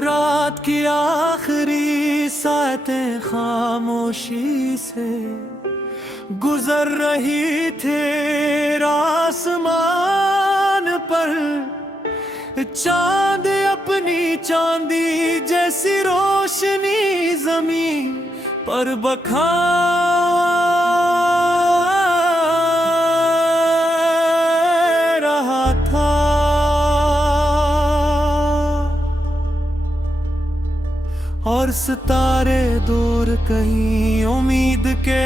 रात की आखिरी सातें खामोशी से गुजर रही थे आसमान पर। चांद अपनी चांदी जैसी रोशनी जमीन पर बखा रहा था। और सितारे दूर कहीं उम्मीद के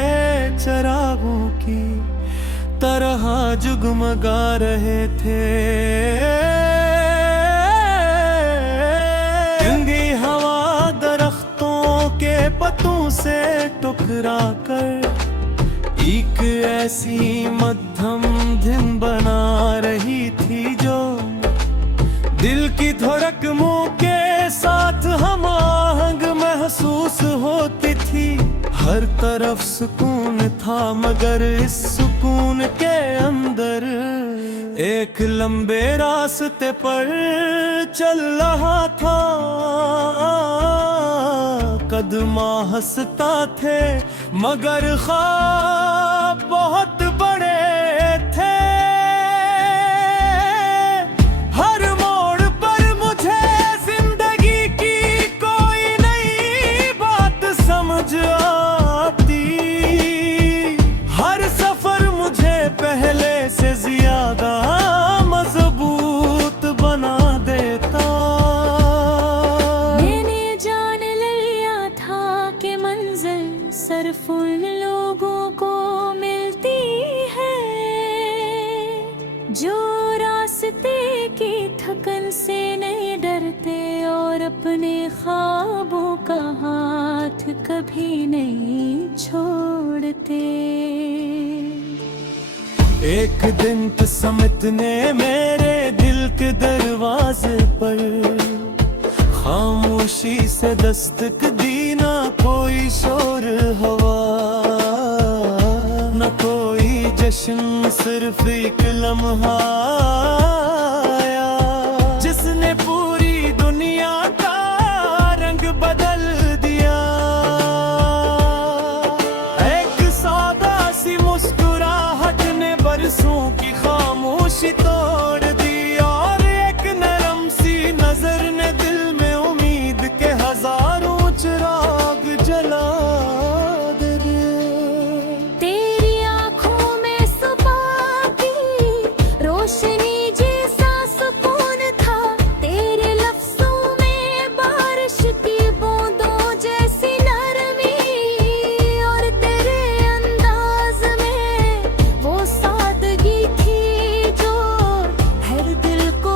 चिरागों की तरह जगमगा रहे थे। गंगी हवा दरख्तों के पत्तों से टकरा कर एक ऐसी मध्यम धुन बना रही थी जो दिल की धड़क मुंह के साथ हम-आहंग महसूस होती थी। हर तरफ सुकून था मगर इस सुकून के अंदर एक लंबे रास्ते पर चल रहा था। कदमा हंसता थे मगर ख्वाब बहुत बड़े थे। पहले से ज्यादा मजबूत बना देता। मैंने जान लिया था कि मंजिल सिर्फ उन लोगों को मिलती है जो रास्ते की थकन से नहीं डरते और अपने ख्वाबों का हाथ कभी नहीं छोड़ते। एक दिन किस्मत ने मेरे दिल के दरवाजे पर खामोशी से दस्तक दी। ना कोई शोर हवा न कोई जश्न, सिर्फ एक लम्हा आया जिसने पूरी दुनिया का रंग बदल दिया। एक सादा सी मुस्कुराहट ने बरसों की खामोशी तोड़ दी और एक नरम सी नजर ने दिल में उम्मीद के हजारों चिराग जला दिए। तेरी आंखों में सुबह की रोशनी जैसा सुकून था। तेरे लफ्जों में बारिश की बूंदों जैसी नरमी और तेरे अंदाज में वो सादगी थी जो हर दिल को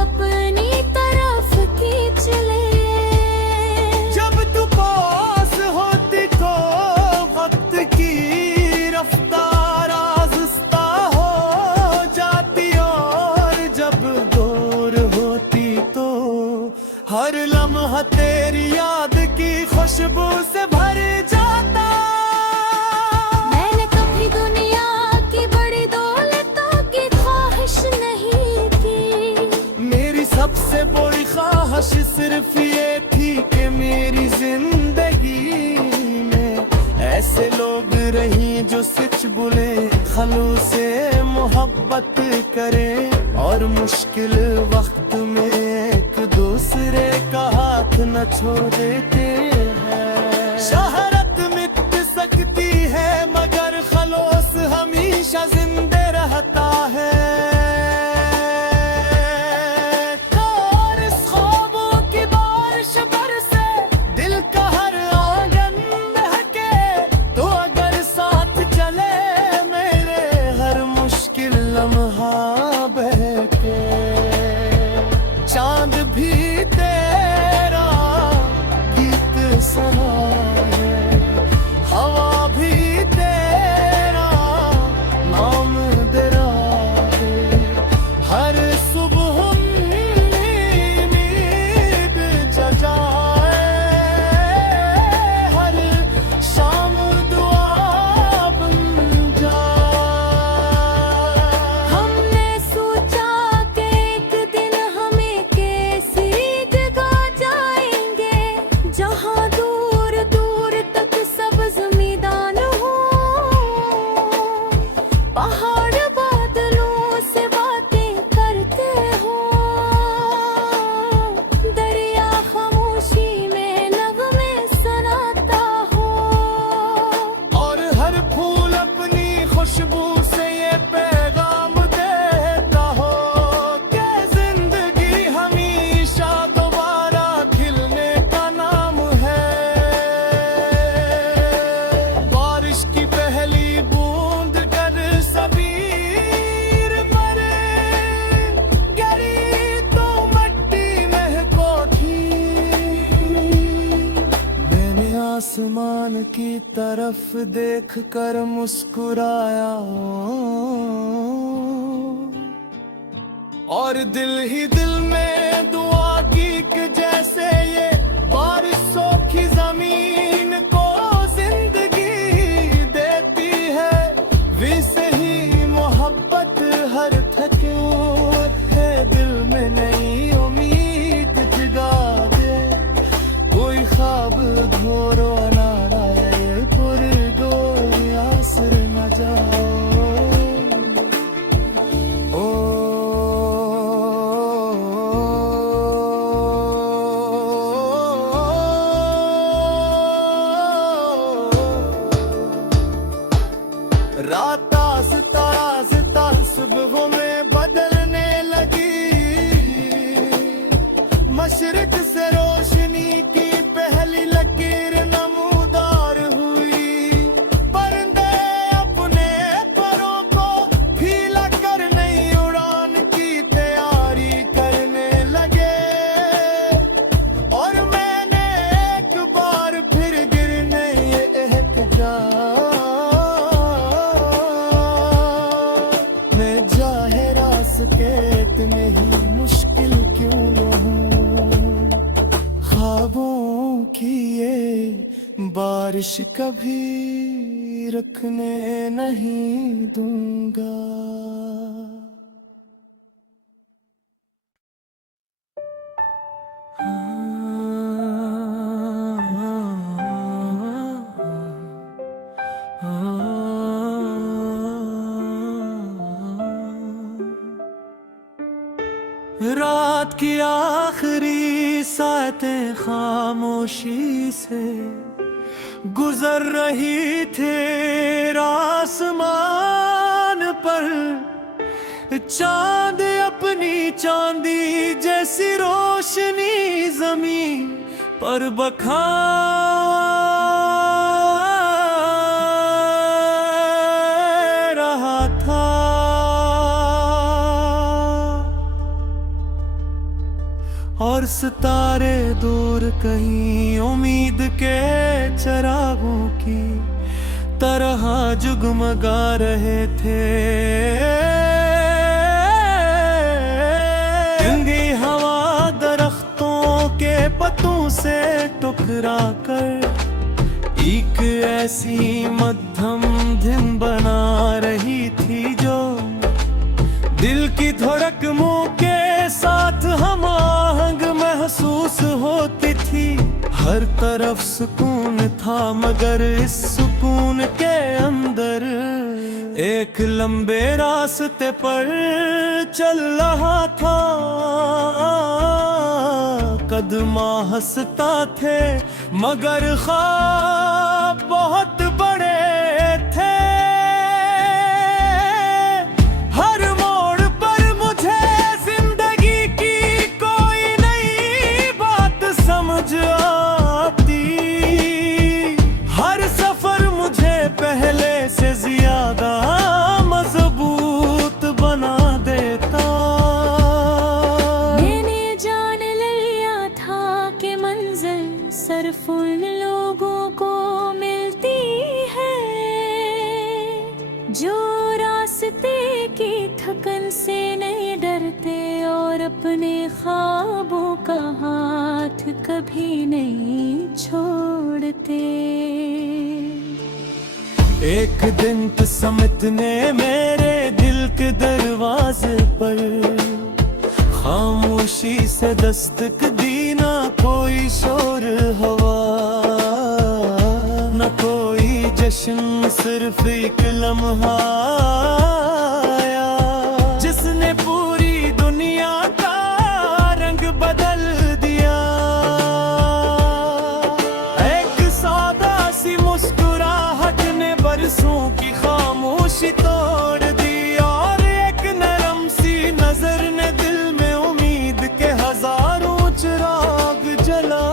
अपनी तरफ खींच ले। जब तू पास होती तो वक्त की रफ्तार आहिस्ता हो जाती और जब दूर होती तो हर लम्हा तेरी याद की खुशबू से भर जाता। मैंने कभी दुनिया की बड़ी दौलतों की ख्वाहिश नहीं थी। मेरी सबसे बड़ी ख्वाहिश सिर्फ ये थी कि मेरी जिंदगी में ऐसे लोग रहें जो सच बोले, खलूस से मोहब्बत करें और मुश्किल वक्त में एक दूसरे का हाथ न छोड़ देते हैं। शोहरत मिट सकती है मगर खलूस हमेशा जिंदे रहता है। और इस ख्वाबों की बारिश बरसे दिल का हर आंगन महके तो अगर साथ चले मेरे हर मुश्किल लम्हा बहके। चांद भी तेरा गीत आसमान की तरफ देख कर मुस्कुराया और दिल ही दिल में दुआ की कि जैसे ये बारिशों की जमीन को जिंदगी देती है, वैसे ही मोहब्बत हर थके है दिल में नई उम्मीद जगा दे। कोई ख्वाब धोरो ना लाए पुर दो आसर न जाओ। रात आस्ता सुबह में बदलने लगी, मशरिक से रोशनी की पहली लकीर नमूदार हुई। परिंदे अपने परों को फीला कर नई उड़ान की तैयारी करने लगे और मैंने एक बार फिर गिरने ये एहतजा के इतने ही मुश्किल क्यों न हो। ख्वाबों की ये बारिश कभी रखने नहीं दूंगा। रात की आखिरी सातें खामोशी से गुजर रही थे आसमान पर। चांद अपनी चांदी जैसी रोशनी जमीन पर बखा रहा था और सितारे दूर कहीं उम्मीद के चिरागों की तरह जगमगा रहे थे। गंदी हवा दरख्तों के पत्तों से टकरा कर एक ऐसी मध्यम धुन बना रही थी जो दिल की धड़क मुंह के साथ हम आहंग महसूस होती थी। हर तरफ सुकून था मगर इस सुकून के अंदर एक लंबे रास्ते पर चल रहा था। कदमा हंसता थे मगर ख्वाब बहुत बड़े थे। पहले से ज्यादा मजबूत बना देता। मैंने जान लिया था कि मंजिल सिर्फ उन लोगों को मिलती है जो रास्ते की थकन से नहीं डरते और अपने ख्वाबों का हाथ कभी नहीं छोड़ते। एक दिन किस्मत ने मेरे दिल के दरवाजे पर खामोशी से दस्तक दी। ना कोई शोर हवा न कोई जश्न, सिर्फ एक लम्हा आया जिसने पूरी दुनिया का रंग बदल दिया। एक सादा सी मुस्कुराहट ने बरसों की खामोशी तोड़ दी और एक नरम सी नजर ने दिल में उम्मीद के हजारों चिराग जला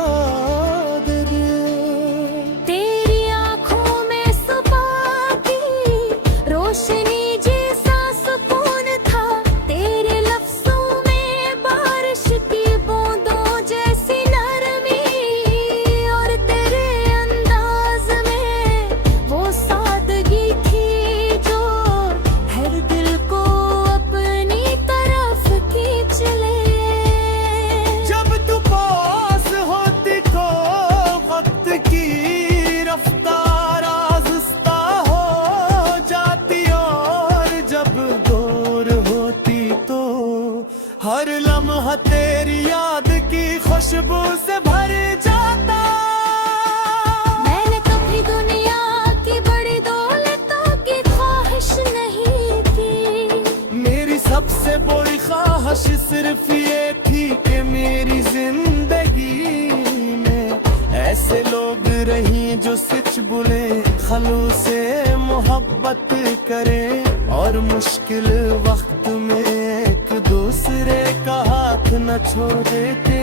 दे। तेरी आंखों में सुबह की रोशनी खुशबू से भर जाता। मैंने कभी दुनिया की बड़ी दौलतों की ख्वाहिश नहीं की। मेरी सबसे बड़ी ख्वाहिश सिर्फ ये थी कि मेरी जिंदगी में ऐसे लोग रहें जो सच बोले, खलूस से मोहब्बत करें और मुश्किल वक्त में एक दूसरे का हाथ न छोड़ देते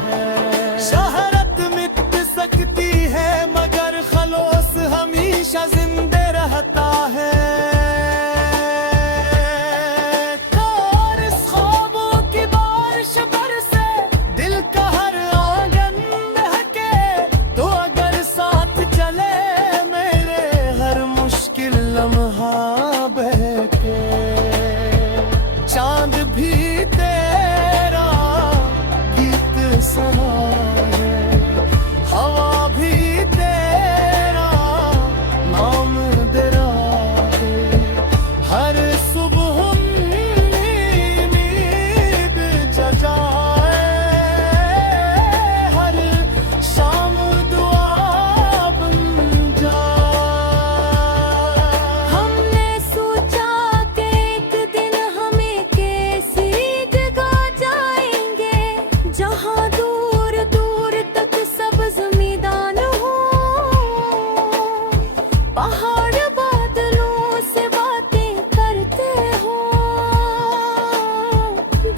हैं। शहरत मिट सकती है मगर खलूस हमेशा जिंदे रहता है। चांद भी तेरा गीत सुना है, हवा भी तेरा नाम दे रहा है। हर सुबह उम्मीद जगाए, हर शाम दुआ बन जाए। हमने सोचा कि एक दिन हमें कैसी जगह जाएंगे जहाँ दूर दूर तक सब्ज मैदान हो, पहाड़ बादलों से बातें करते हो,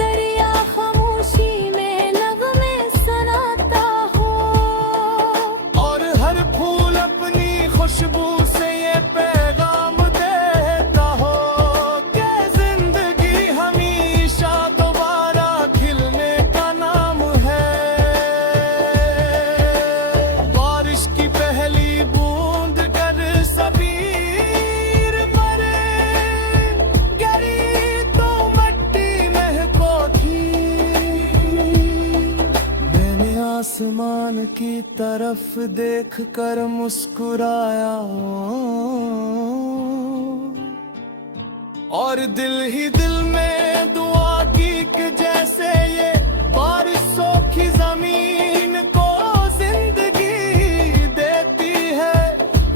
दरिया खामोशी में नगमे सुनाता हो, और हर फूल अपनी खुशबू से ये पैगाम देता हो कि जिंदगी हमेशा दोबारा खिलने का नाम है। बारिश की पहली बूंद कर सबीर मरे, गिरी तो मिट्टी महको थी। मैंने आसमान की तरफ देख कर मुस्कुराया और दिल ही दिल में दुआ की कि जैसे ये बारिशों की जमीन को जिंदगी देती है,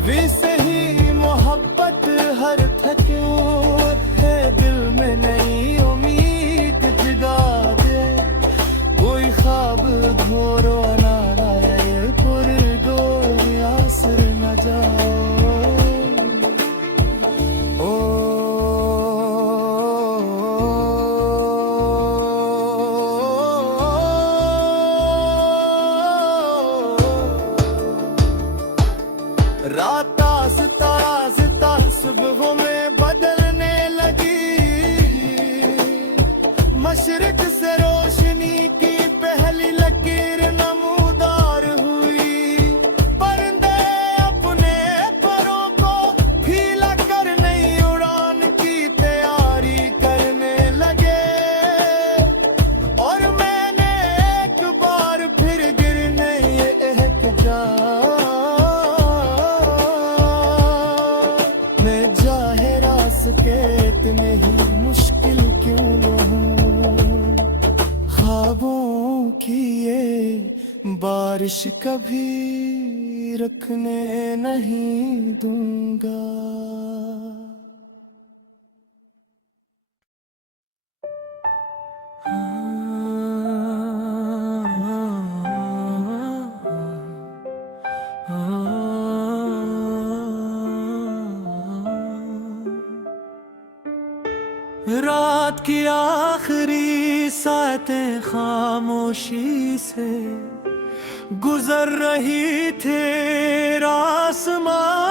वैसे ही मोहब्बत हर थके है दिल में नई उम्मीद जगा दे। कोई ख्वाब घोरो ना लाए, पुरगो आसर न जाओ। रात आस्ता आस्ता सुबह में बदलने लगी, मशरिक से रोशनी की पहली लकीर नमूदार हुई। परिंदे अपने परों को फीला कर नई उड़ान की तैयारी करने लगे, और मैंने एक बार फिर गिरने ये एहतजा मैं जाहे रास्ते इतने ही मुश्किल क्यों न हो। ख्वाबों की ये बारिश कभी रखने नहीं दूंगा। रात की आखिरी सातें खामोशी से गुजर रही थे आसमान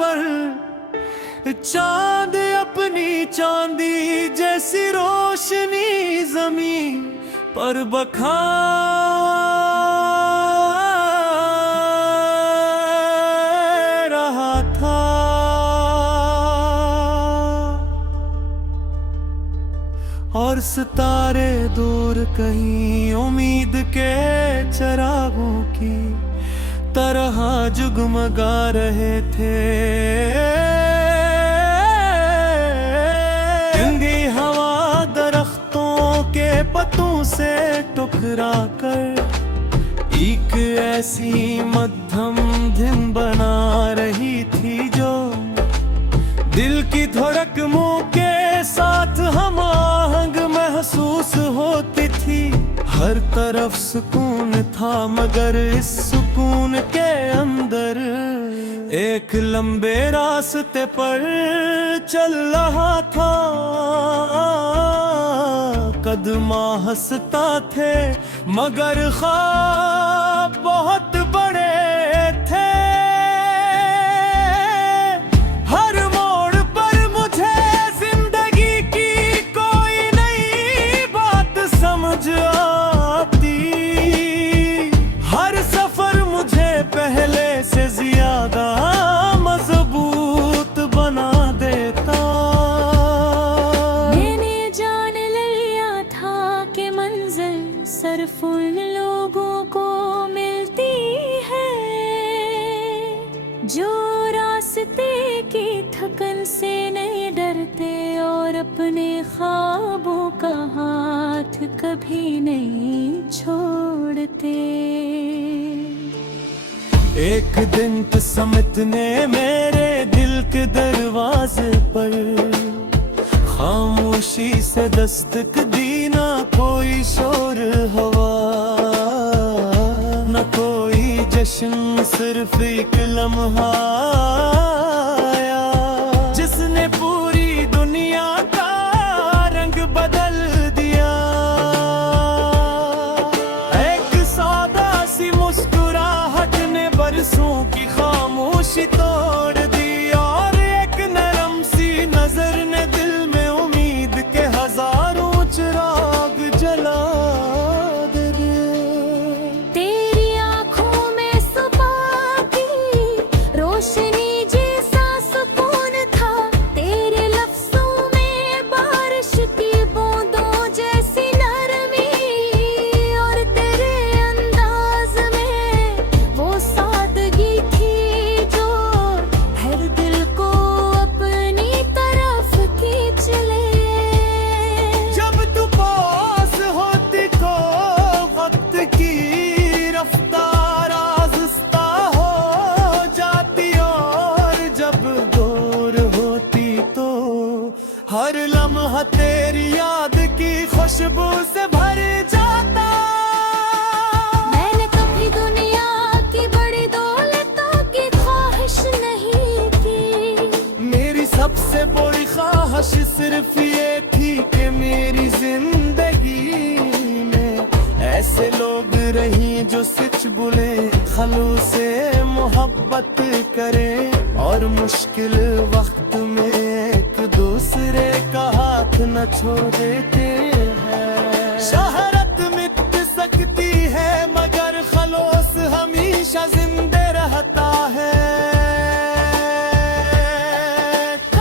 पर। चांद अपनी चांदी जैसी रोशनी जमीन पर बखा रहा था, और सितारे दूर कहीं उम्मीद के चरागों की तरह जगमगा रहे थे। ठंडी हवा दरख्तों के पत्तों से टकरा कर ऐसी मध्यम धुन बना रही थी जो दिल की धड़क मुंह के साथ हम आहंग महसूस होती थी। हर तरफ सुकून था मगर इस सुकून के अंदर एक लंबे रास्ते पर चल रहा था। कदमा हंसता थे मगर ख्वाब बहुत बड़े थे। हर मोड़ पर मुझे जिंदगी की कोई नई बात समझ आती। हर सफर मुझे पहले से ज्यादा मजबूत बना देता। मैंने जान लिया था कि मंजिल सिर्फ उन लोगों को मिलती है जो रास्ते की थकन से नहीं डरते और अपने ख्वाबों का हाथ कभी नहीं छोड़ते। एक दिन किस्मत ने मेरे दिल के दरवाजे पर खामोशी से दस्तक दी। ना कोई शोर हवा न कोई जश्न, सिर्फ एक लम्हा आया जिसने पूरी दुनिया का रंग बदल दिया। एक सादा सी मुस्कुराहट ने बरसों की खामोशी तोड़ दी और एक नरम सी नजर ने दिल में उम्मीद के हजारों चिराग जला दिए। तेरी आंखों में सुबह की रोशनी जैसा सुकून था। तेरे लफ्जों में बारिश की बूंदों जैसी नरमी और तेरे अंदाज में वो सादगी थी जो हर दिल को अपनी तरफ खींच ले। जब तू पास होती को वक्त की रफ्तार आहिस्ता हो जाती और जब दूर होती तो हर लम्हा तेरी याद की खुशबू से भर जाता। मैंने कभी दुनिया की बड़ी दौलतों की ख्वाहिश नहीं की। मेरी सबसे बड़ी ख्वाहिश सिर्फ ये थी कि मेरी जिंदगी में ऐसे लोग रहें जो सच बोले, खलूस से मोहब्बत करें और मुश्किल वक्त में एक दूसरे का हाथ न छोड़ते हैं। शहरत मिट सकती है मगर खलूस हमेशा जिंदे रहता है।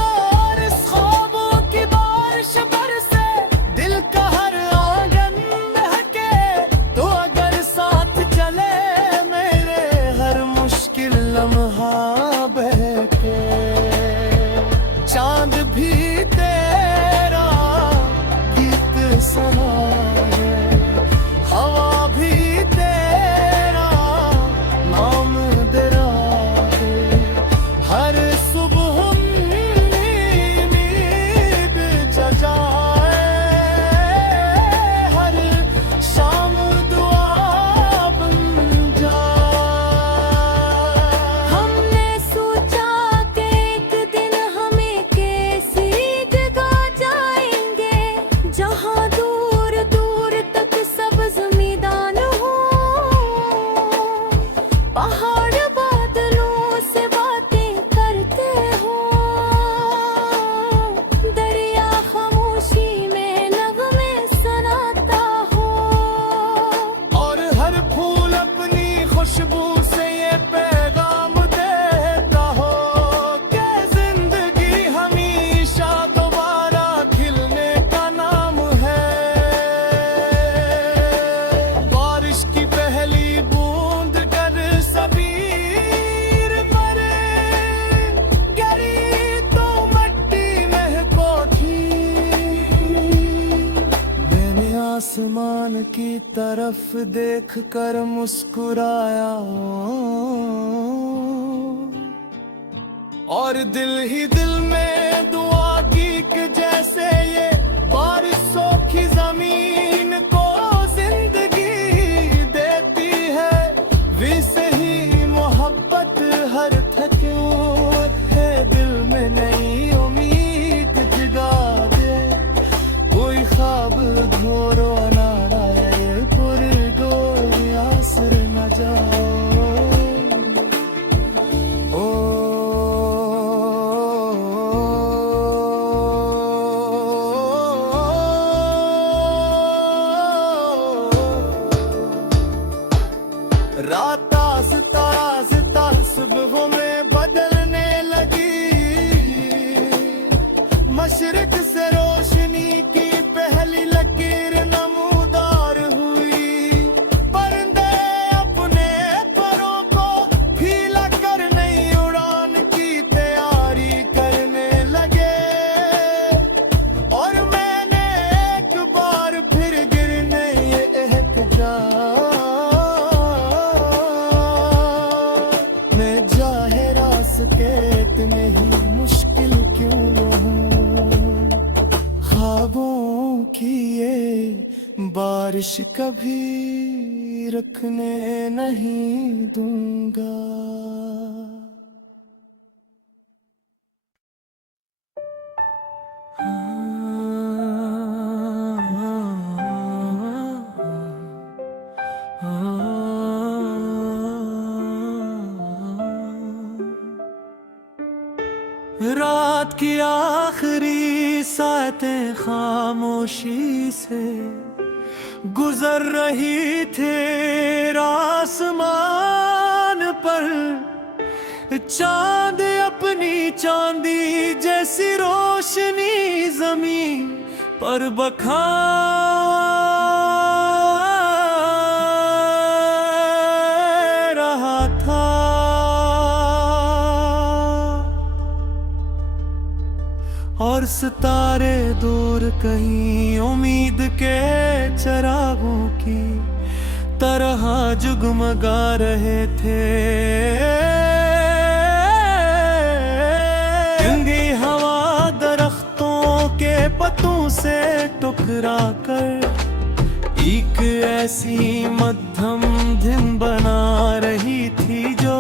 और इस ख्वाबों की बारिश बरसे दिल का हर आंगन महके तो अगर साथ चले मेरे हर मुश्किल लम्हा बहके। चांद भी तेरा गीत सुना है, हवा भी तेरा नाम दे रहा है। हर सुबह उम्मीद जगाए, हर शाम दुआ बन जाए। हमने सोचा कि एक दिन हम एक ऐसी जगह जाएंगे जहाँ दूर दूर तक सब्ज मैदान हो। पहाड़ बादलों से बातें करते हो, दरिया खामोशी में नगमे सुनाता हो और हर फूल अपनी खुशबू से ये पैगाम देता हो कि जिंदगी हमेशा दोबारा खिलने का नाम है। बारिश की पहली बूंद कर सबीर मरे, गिरी तो मट्टी महको थी। मैंने आसमान की तरफ देख कर मुस्कुराया और दिल ही दिल में दुआ की कि जैसे ये बारिशों की जमीन को जिंदगी देती है, वैसे ही मोहब्बत हर थके है दिल में नई उम्मीद जगा दे। कोई ख्वाब धोरो ना रहे पुर दो आसर न जाओ। रात आस्ता आस्ता सुबहों में बदलने लगी, मशरिक से रोशनी की पहली लकीर नमूदार हुई। परिंदे अपने परों को फीला कर नई उड़ान की तैयारी करने लगे और मैंने एक बार फिर गिरने ये एहतजाज इतने ही मुश्किल क्यों रहूं, ख्वाबों की ये बारिश कभी रखने नहीं दूंगा। रात की आखिरी सातें खामोशी से गुजर रही थे आसमान पर, चांद अपनी चांदी जैसी रोशनी जमीन पर बखा रहा था। और सितारे दूर कहीं उम्मीद के चरागों की तरह जगमगा रहे थे। गंगी हवा दरख्तों के पत्तों से टकरा कर एक ऐसी मध्यम धुन बना रही थी जो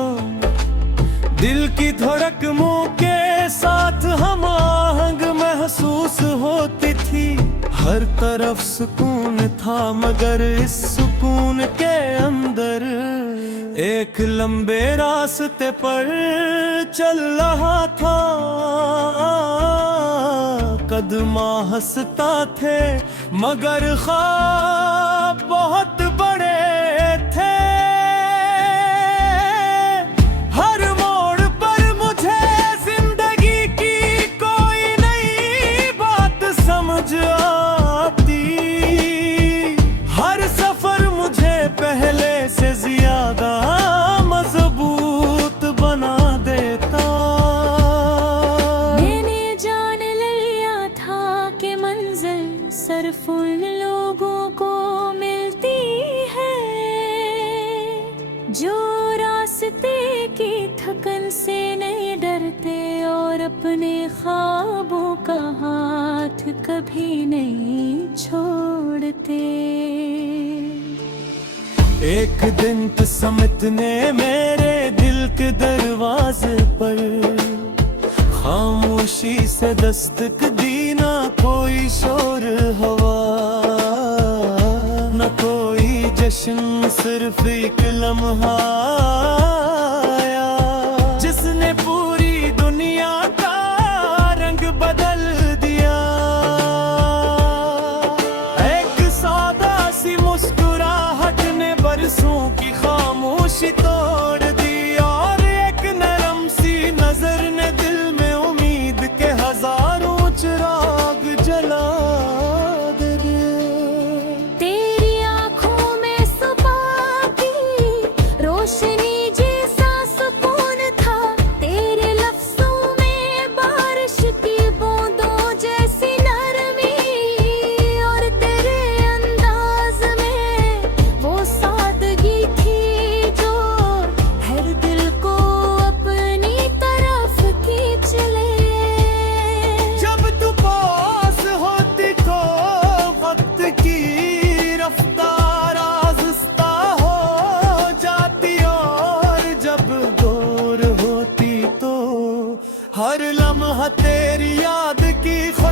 दिल की धड़क मुंह के साथ हम आहंग महसूस होती थी। हर तरफ सुकून था मगर इस सुकून के अंदर एक लंबे रास्ते पर चल रहा था। कदमा हंसता थे मगर ख्वाब बहुत बड़े थे। पहले से ज्यादा मजबूत बना देता। मैंने जान लिया था कि मंजिल सिर्फ उन लोगों को मिलती है जो रास्ते की थकन से नहीं डरते और अपने ख्वाबों का हाथ कभी नहीं छोड़ते। एक दिन किस्मत ने मेरे दिल के दरवाजे पर खामोशी से दस्तक दी। ना कोई शोर हवा न कोई जश्न, सिर्फ एक लम्हा आया जिसने पूरी दुनिया का रंग बदल दिया। एक सादा सी मुस्कुराहट ने बरसों की खामोशी तोड़ दी और एक नरम सी नजर ने दिल में उम्मीद के हजारों चिराग जला दिए। तेरी आंखों में सुबह की रोशनी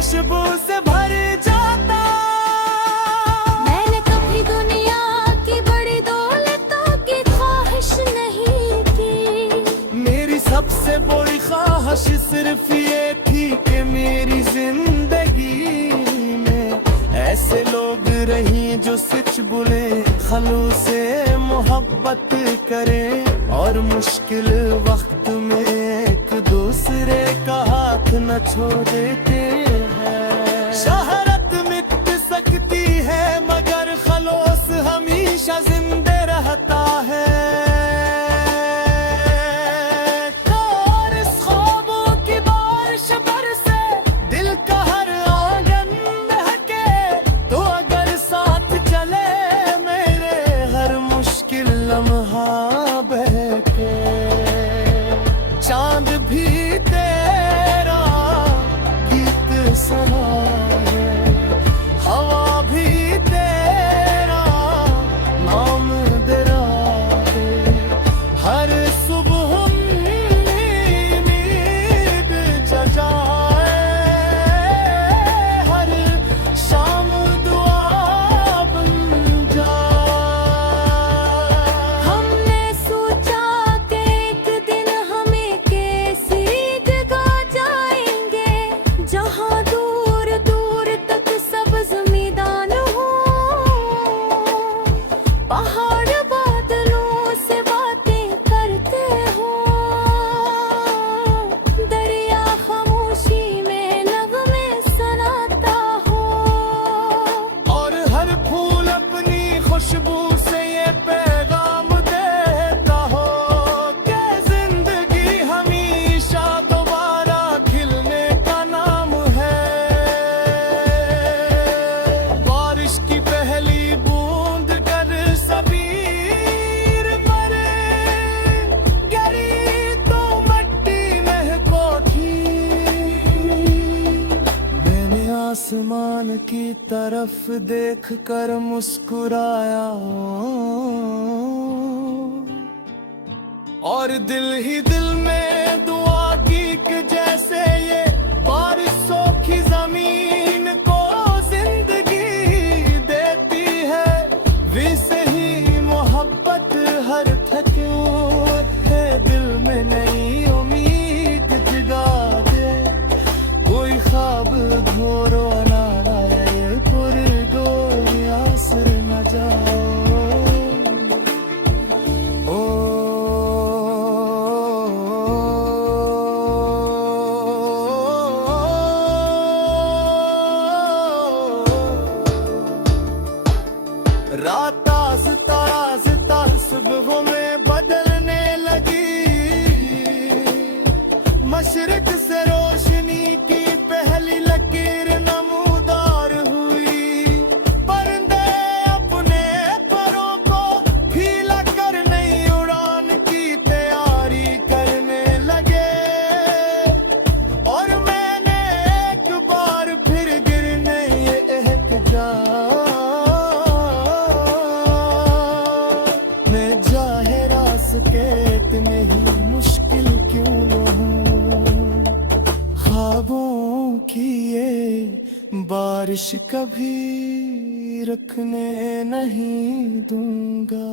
खुशबू से भर जाता। मैंने कभी दुनिया की बड़ी दौलतों की ख्वाहिश नहीं की। मेरी सबसे बड़ी ख्वाहिश सिर्फ ये थी कि मेरी जिंदगी में ऐसे लोग रहें जो सच बोले, खलूस से मोहब्बत करें और मुश्किल वक्त में एक दूसरे का हाथ न छोड़ देते हैं। शोहरत मिट सकती है मगर खलूस हमेशा जिंदा रहता है। और इस ख्वाबों की बारिश बरसे, दिल का हर आंगन महके, तो अगर साथ चले मेरे हर मुश्किल लम्हा बहके। चांद भी तेरा गीत सुना है, हवा भी तेरा नाम तेरा है। हर सुबह उम्मीद जगाए, हर शाम दुआ बन जाए। हमने सोचा कि एक दिन हमें कैसी जगह जाएंगे जहाँ दूर दूर तक सब्ज़ मैदान हो, पहाड़ बादलों से बातें करते हो, दरिया खामोशी में नगमे सुनाता हो। और हर फूल अपनी खुशबू से ये पैगाम देता हो कि जिंदगी हमेशा दोबारा खिलने का नाम है। बारिश की पहली बूंद कर सबीर मरे, गिरी तो मिट्टी महको थी। मैंने आसमान की तरफ देख कर मुस्कुराया और दिल ही दिल में दुआ की कि जैसे ये बारिशों की जमीन को जिंदगी देती है, वैसे ही मोहब्बत हर थके है दिल में नई उम्मीद जगा दे। कोई ख्वाब धोरो ना लाए, पुरगो आसर न जाओ। ओ रात आस्ता आस्ता सुबह में बदलने लगी, मशरिक से रोशनी की पहली लकीर नमूदार हुई। परिंदे अपने परों को फीला कर नई उड़ान की तैयारी करने लगे और मैंने एक बार फिर गिरने ये मैं जाहे रास्ते इतने ही मुश्किल क्यों न हो, ख्वाबों की ये बारिश कभी रखने नहीं दूंगा।